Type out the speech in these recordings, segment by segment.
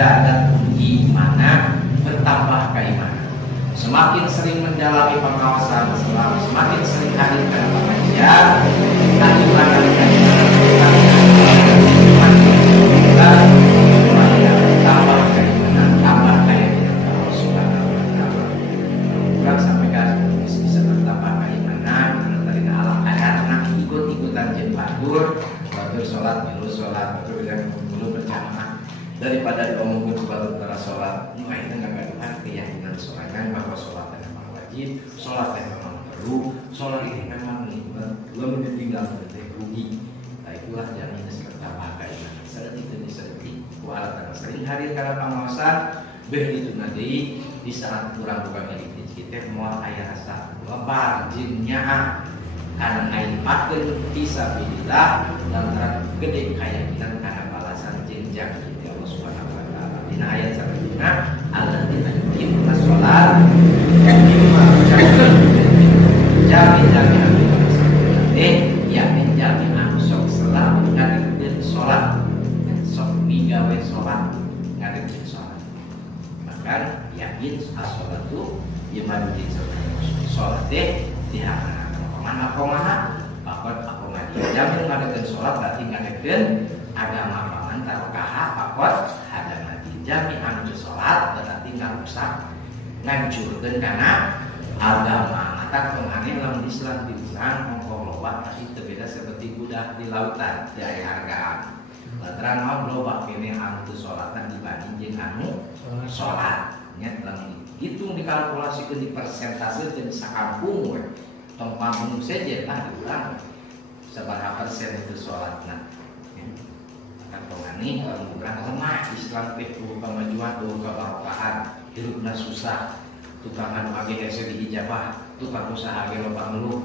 zadat imana, bertambah keimanan. Semakin sering mendalami pengawasan Islam, semakin sering hadir ke pengajian, keimanan tambah keimanan, tambah keimanan Allah Subhanahu wa Ta'ala. Kurang sampai bisa bertambah keimanan, dari alam ayat, nak ikut-ikutan jen batur sholat, dulu sholat, batur yang dulu berjamaah daripada diomongin kepada antara sholat. Nah itu nggak keyakinan soalnya bahwa sholat memang wajib, sholat memang perlu, sholat ini memang nikmat, belum ditinggal berarti rugi. Nah itulah jaminan bertambah keimanan. Seperti itu diserti kualatan sering hadir karena pengawasan begitu nanti di saat kurang bukan milik kita mau ayah rasa lebar jinnya karena air pakai bisa bila dan gede keyakinan karena balasan jenjang kita Allah Subhanahu wa Ta'ala. Di ayat selanjutnya alladzina yuqimuna sholat jamin jami'an sok selalu ngadekeun sholat sok migawe sholat ngadekeun sholat maka yakin as-sholatu yamanudin sholat dihana kemana pakot aku ngaji jamin ngadekeun sholat berarti ngadekeun agama paman tarokaha pakot ada mati jami'an sholat berarti ngarusak ngancurkeun kana agama mata kemana dalam Islam dibilang loba tapi berbeda seperti budak di lautan dari hargaan. Lantaran mau loba kene anu sholatan dibanding jeung anu sholat. Nya dalam hitung dikalkulasikan di persentase jeung sakampung we. Tong pambung saja lah diulang. Seberapa persen itu sholatna. Kan pengani kalau kurang lemah Islam teh kemajuan kebarokahan hidupna susah. Tukangan age hese diijabah, tukang usaha ge loba ngeluh.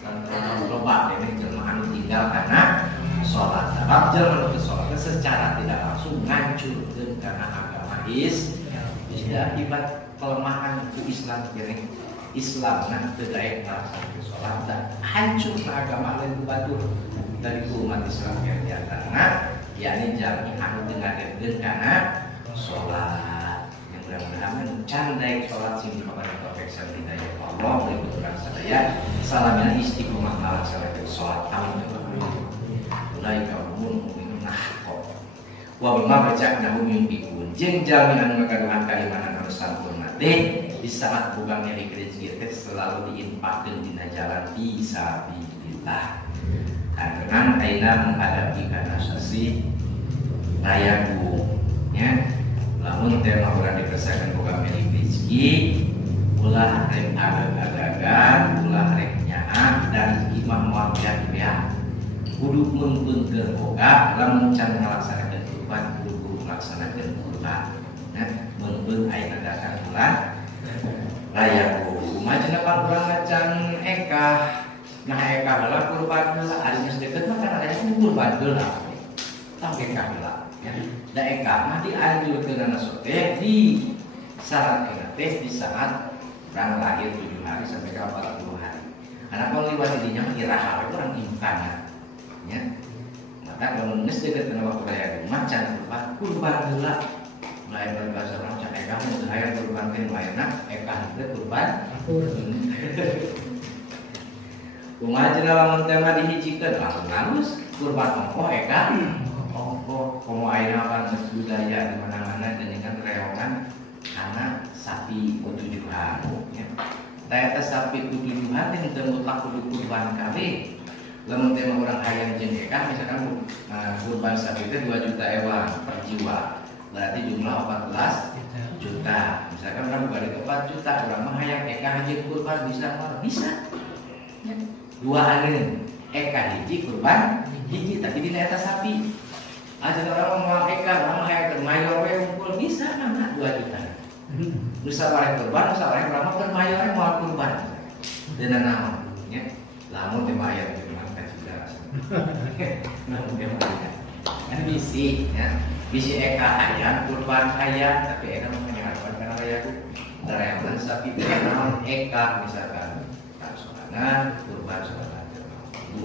Lantaran loba ini jelema anu tinggal karena sholat. Sebab jelema anu sholat secara tidak langsung ngancurkeun karena agama tidak ibarat kelemahan itu Islam jadi Islam nah teu daek ngalaksanakeun sholat dan hancur agama lain batur dari umat Islam yang diantara yakni jami anu dengakeun karena sholat. Mudah-mudahan candai sholat sing dipakai perfeksi hidayah Allah berikutkan sadaya salamnya istiqomah melaksanakan sholat amin mulai kaum mukmin nahko wa bima bacana mimpiun jeung jaminan ngakaduhan keimanan anu sampurna teh di saat bukan milik rezeki teh selalu diinfakkeun dina jalan fisabilillah karena aina menghadapi kana sasi rayaku nya lamun tema urang dipersakan bukan milik rezeki ulah rek agak-agagan ulah rek nyaang dan imam muafiat ya kudu mengbeungkeun boga lamun can ngalaksanakeun kurban kudu ngalaksanakeun kurban nah meureun aya dadakan bulan raya kumaha cenah urang macan eka nah eka heula kurban heula ari geus deukeut mah kana aya kurban heula tong eka heula ya da eka mah dianjurkeun sote di syaratkeun teh di saat orang lahir 7 hari sampai ke 40 hari. Anak kalau liwat dinya mah iraha we urang impanna. Ya. Maka kalau geus deukeut kana waktu raya macan kurban heula. Lain dari bahasa orang can eka mun aya kurban teh lainna eka teh kurban. Kumaha cenah lamun teh mah dihijikeun langsung halus kurban ongkoh eka. Komo ayeuna kan budaya di mana-mana dengan reongan karena sapi kutujuhan ya. Eta sapi kutujuhan teh teu mutlak kudu kurban kabeh. Lamun teh urang hayang jeung eka misalkan kurban sapi teh 2 juta ewan per jiwa. Berarti jumlah 14 juta. Misalkan urang buka di 4 juta, urang mah hayang eka haji kurban bisa. Ya. 2 aneun. Eka hiji kurban hiji tapi dina eta sapi. Aja orang mau eka, orang hayang mayor we ngumpul bisa mana 2 juta. Nusa bareng kurban, nusa bareng urang mah mayor we moal kurban. Dina naon nya? Lamun teh bayar teh mah ka juga. Namun teh bayar. Kan bisi ya. Bisi eka hayang kurban hayang tapi eta mah nyarapan kana raya ku. Dareman sapi teh naon eka misalkan. Soalna kurban soalna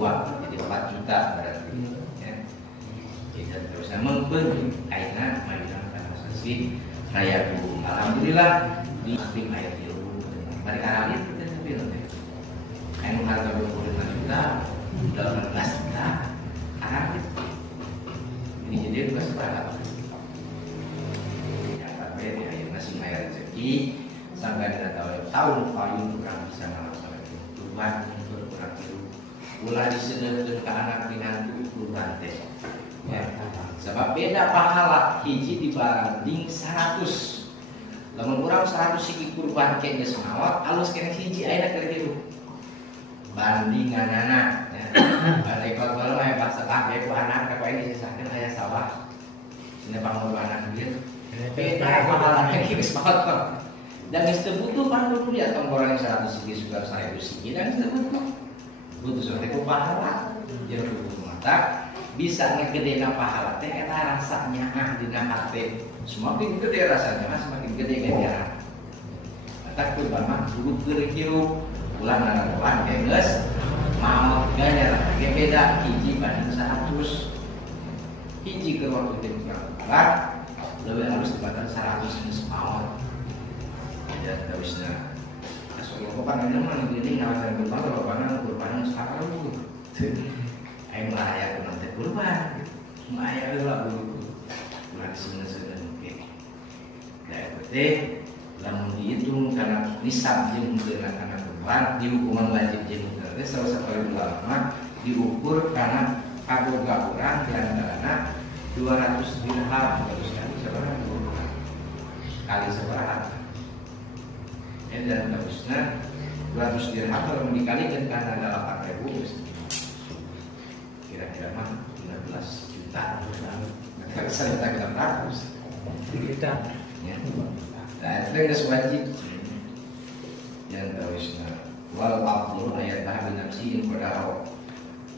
2 jadi 4 juta berarti. Dan terusnya mengpun aina majulah kana sasi Tasbih raya Bu. Alhamdulillah di samping air biru. Balik arah itu kita bilang deh. Yang harga 25 juta, 18 juta, arah itu. Ini jadi juga seberapa. Ya tapi ya masih bayar rezeki. Sampai kita tahun payung kurang bisa melaksanakan kurban untuk kurang itu. Ulah disederhanakan ke anak binatu kurban teh. Ya. Sebab beda pahala hiji dibanding 100. Lamun kurang 100 siki kurban ke geus mawat, alus kena hiji ayeuna keur hidup. Bandinganana ya. Balik kalau aya bahasa ku anak ka ini sisakeun aya sawah. Ini pangorbanan dia. Beda pahala ke geus mawat. Dan geus teu butuh pan dulu dia tonggoran 100 siki sudah 1000 siki dan geus butuh. Butuh soalnya ku pahala. Jeung butuh mata bisa ngegedena pahala teh eta rasanya dina hate. Semakin gede rasanya semakin gede ganjaran. Eta kurban mah kudu keur hirup. Ulah narawan geus mau ganjaran ge beda hiji banding 100. Hiji keur waktu teh kurang lebih harus dibanding 100 geus maot. Ya terusna. Asal kurban mah gini ngawasan kurban kurban kurban sakaru. Aing aya kunaon teh kurban. Aya heula bulu. Kumaha sebenarnya oke. Da teh lamun dihitung karena nisab jeung kana kurban di hukuman wajib jeung teh salah satu ulama diukur karena kaboga urang di antarana 200 dirham terus kan sabaraha kali sabaraha. Dan terusna 200 dirham kalau dikalikan karena 8.000 kira-kira mah 15 juta. Kalau saya tak 600 juta. Ya. Nah, itu yang wajib. Yang terusnya wal afdhu ayat binafsiin qadaro.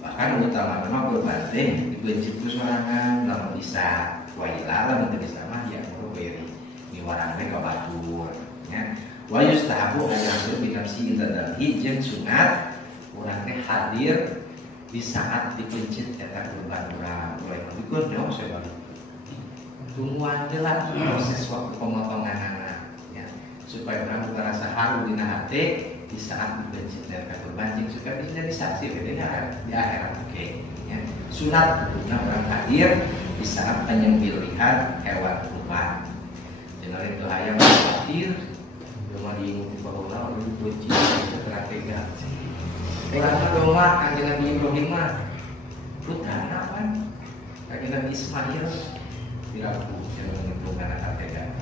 Bahkan utama nama kurban teh dibenci ku sorangan lamun bisa wailah lamun teu bisa mah ya kudu beri niwarang teh ka batur ya. Wa yustahabu ayat binafsiin tadahi jeung sunat urang teh hadir di saat dipencet eta kurban urang mulai ikut dong saya balik tungguan jelas proses waktu pemotongan anak ya supaya orang terasa haru di hati di saat dipencet eta kurban jeung suka bisa jadi saksi di akhirat oke ya sunat nah orang hadir di saat penyembelihan hewan kurban jenal itu ayam hadir cuma diingat bahwa orang benci strategi karena doa kanjeng Nabi Ibrahim mah putra apa? Kanjeng Nabi Ismail diraku jangan hubungan anak tega.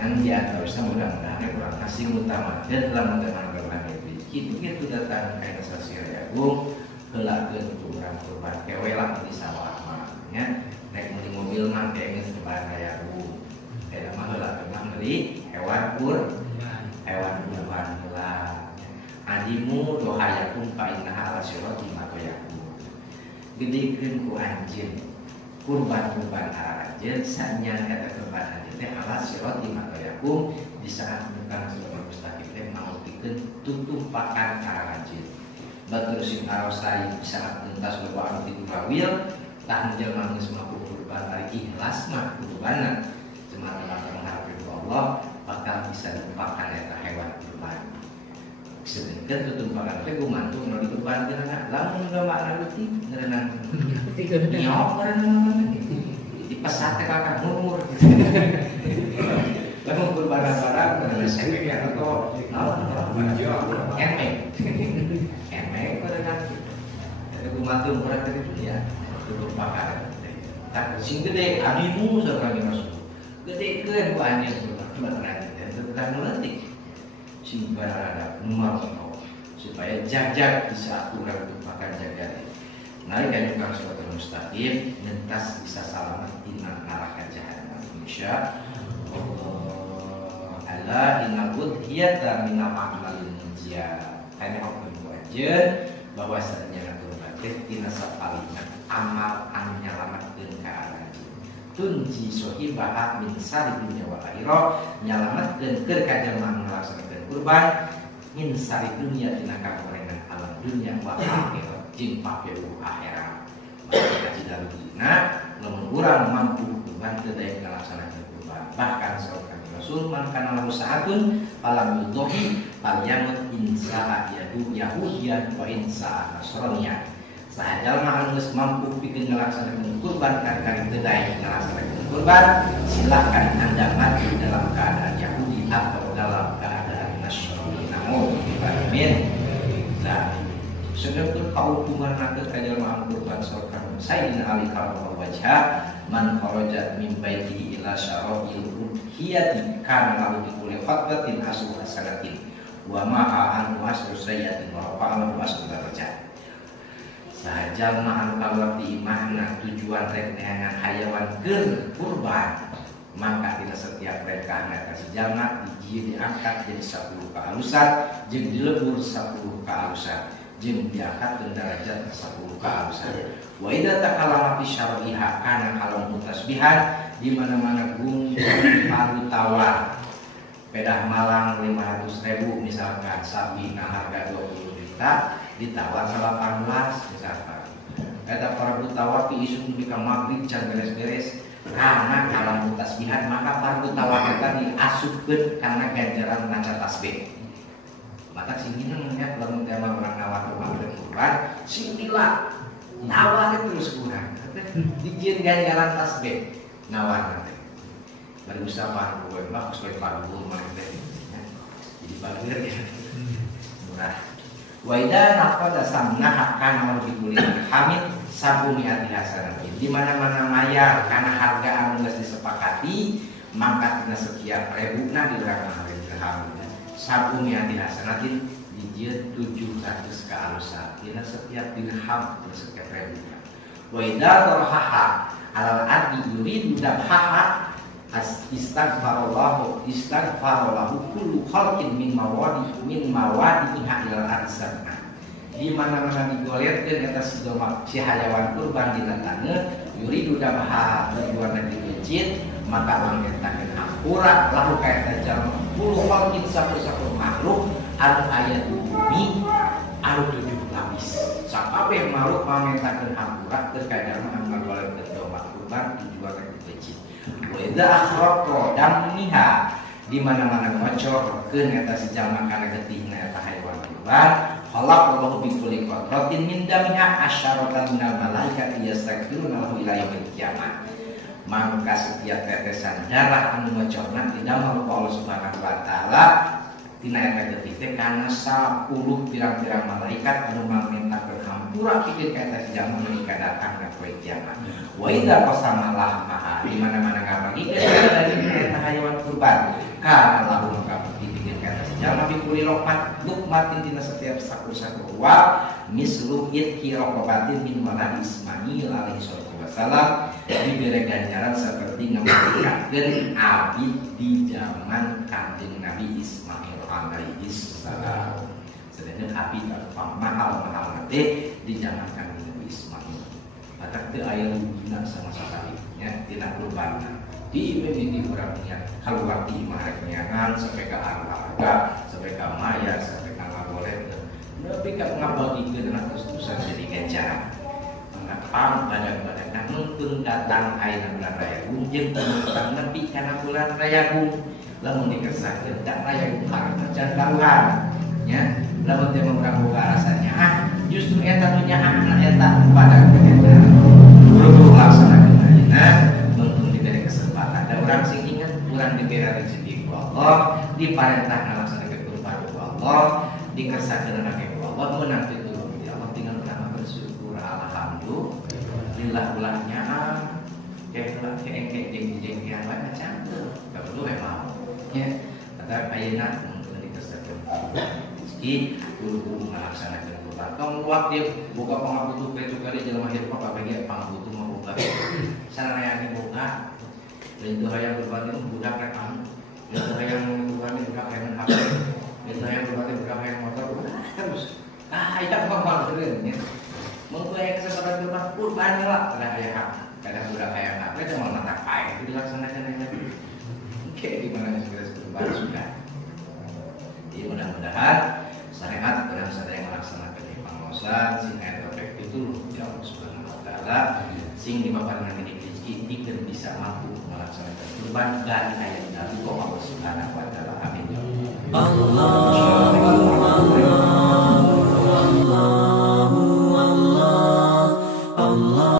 Nanti harusnya mudah-mudahan kurang kasih utama dan dalam mendengar berbagai rezeki itu datang kayak sasi agung helakeun untuk urang kurban kewelang di sawah mah nya naik meuli mobil mah kayak geus kebar aya agung. Eta mah helakeun mah meuli hewan kurban heula. Adimu dohayakum fa innaha ala sirati maqayakum. Gedekeun ku anjeun kurban-kurban anjeun sanyan eta kurban anjeun teh ala sirati maqayakum di saat bukan sirati mustaqim teh mautikeun tutupakan anjeun. Batur sing arosai di saat tuntas loba anu ditugawil tah jelema geus mampu kurban ari ikhlas mah kurbanan cenah mengharap Allah bakal bisa dilupakan eta hewan kurban. Sedangkan tutumpakan teh gumantu nu dikurban geuna lamun enggak makna leutik ngerenang nyok ngerenang di pesat teh kakak murmur lamun kurban barang ngerenang sepek atau naon emek ngerenang jadi gumantu murah teh itu ya tutumpakan tak sing gede adimu sareng Rasul gedekeun ku anjeun kurban teh tukang leutik simbarada numar supaya jagat bisa kurang lupakan jagat. Naik kan juga suatu mustaqim nentas bisa selamat dina neraka jahanam. Insya Allah inna budhiyata minal a'malil munjiyah. Kami hukum wajar bahwa sebenarnya kurban teh dina sapalina amal anu nyalametkeun ka arah tunji sohibah min sari dunya wal akhirah nyalametkeun keur ka jelema ngalaksanakeun kurban min sari dunia dina kagorengan alam dunia wa akhirat jeung papeu akhirat. Maka kaji dalina lamun urang mampu kurban teu daya ngalaksanakeun kurban. Bahkan seorang Rasul man kana lahu sa'atun falam yudhi falyamut insa yahudiyan wa insa nasraniyan. Sahajal mah geus mampu pikeun ngalaksanakeun kurban kali teu daek ngalaksanakeun kurban, silakan Anda mati dalam keadaan Yahudi atau dalam keadaan Nasrani. Namun amin. Nah, sedangkan kautuman nakeu kajal mah kurban sorkan Sayyidina Ali karramallahu wajha man kharaja min baitihi ila syara'il udhiyati kana lahu bi kulli khatbatin asru hasanatin wa ma'a an asru sayyatin wa fa'ala asru darajat. Sahajal mah kalau di imahna tujuan rek neangan hayawan keur kurban, maka dina setiap mereka kasih jalma dijieun diangkat jadi 10 kaalusan jeung dilebur 10 kaalusan jeung diangkat dan derajat 10 kaalusan. Wa idza takallama fi syar'iha kana kalau mutasbihan di mana-mana gung paru tawar pedah malang 500.000 misalkan sapi na harga 20 juta ditawar 18 misalkan. Eta para tawar ti isu di maghrib can beres-beres karena kalau tasbihan maka para tawar eta diasupkeun kana ganjaran maca tasbih. Maka sing nya lamun tema urang nawar maghrib kurban sing lila nawar terus kurang. Dijieun ganjaran tasbih nawar teh. Bari usapan kowe mah geus paduhur mah teh. Jadi bageur ya. Murah. Wa idza naqada samnaha kana mabikul hamid sabuni hasanah. Di mana-mana mayar karena harga anu geus disepakati maka tina setiap rebuna dirang dirham. Sabuni hasanatin dijieun 700 ka alusan. Dina setiap dirham tina setiap rebuna. Wa idza tarahaha alal adi yuridu dabhaha istighfarallahu kullu khalqin min mawadi ilal arsana. Di mana-mana digolirkeun eta si hayawan kurban dina taneuh yuridu dabha tujuan dipicit maka mangetakeun hampura lahu ka eta jalma kullu khalqin sakur-sakur makhluk anu aya di bumi anu 7 lapis. Sakabeh makhluk mangetakeun hampura teu ka jalma anu ngagolirkeun domba kurban tujuan dipicit. Weda akhraqa damniha di mana-mana ngocorkeun eta si jalma kana getihna eta hayawan kurban khalaqallahu bi kulli qatratin min damiha asyaratan minal malaikati yastaghfiruna lahu ila yaumil qiyamah. Maka setiap tetesan darah anu ngocorna didamel ku Allah Subhanahu wa taala tina eta getih teh kana 10 pirang-pirang malaikat anu mamentakeun hampura pikeun ka eta si jalma menika datang ka poe kiamat. Wa idza qasama lahmaha di mana-mana ngabagikeun dari eta hayawan kurban kana lahu maka pikeun ka eta si jalma bikuli lukmatin dina setiap sakur-sakur wa mislu idhi raqabatin min walad Ismail alaihi wasallam diberi ganjaran seperti ngambilkeun abid di zaman Kanjeng Nabi Ismail alaihi salam. Sedangkan abid mahal-mahal nanti di zaman Kanjeng Nabi Ismail. Maka teu aya rugina sama sekali nya tina kurban. Di urang niat kaluar di imah niangan sampai ka harga, sampai ka maya, sampai ka ngaboleh. Nepi ka ngabagikeun terus-terusan jadi ganjaran. Mengapam badan-badan nuntun datang ayeuna bulan Rayagung jeung teu nepi kana bulan Rayagung. Lamun dikesakeun da Rayagung hareup can kaluar nya. Lamun teu urang boga rasanya justru eta nu nyaana eta pada kita. Buru-buru laksanakeun ayeuna nuntun diberi kesempatan. Da urang sing inget urang diberi rezeki ku Allah, diparentah ngalaksanakeun kurban ku Allah, dikesakeun ku Allah meunang pitutur ti Allah tinggal urang bersyukur alhamdulillah ulahnya kayak jeng yang bae macam teu perlu memang nya kata ayeuna mun dikesakeun meski guru-guru ngalaksanakeun kurban tong wajib boga pangabutuh pe kali jelema hirup kabeh pangabutuh mah boga sarayane boga lain teu hayang kurban itu budak rek anu lain teu hayang kurban budak rek HP lain teu hayang kurban budak rek motor terus aya pang terus nya mun ku aya kesempatan kurban lah kada aya hak kada budak aya hak teh mau mata kae itu dilaksanakan aja oke gimana segera kurban sudah. Jadi mudah-mudahan syariat dalam sedaya melaksanakan pengawasan sing aya efektif itu ya Allah Subhanahu wa taala sing dipaparkeun di jika bisa mampu melaksanakan kurban dan ayat Nabi Muhammad Subhanahu wa taala. Amin. Allah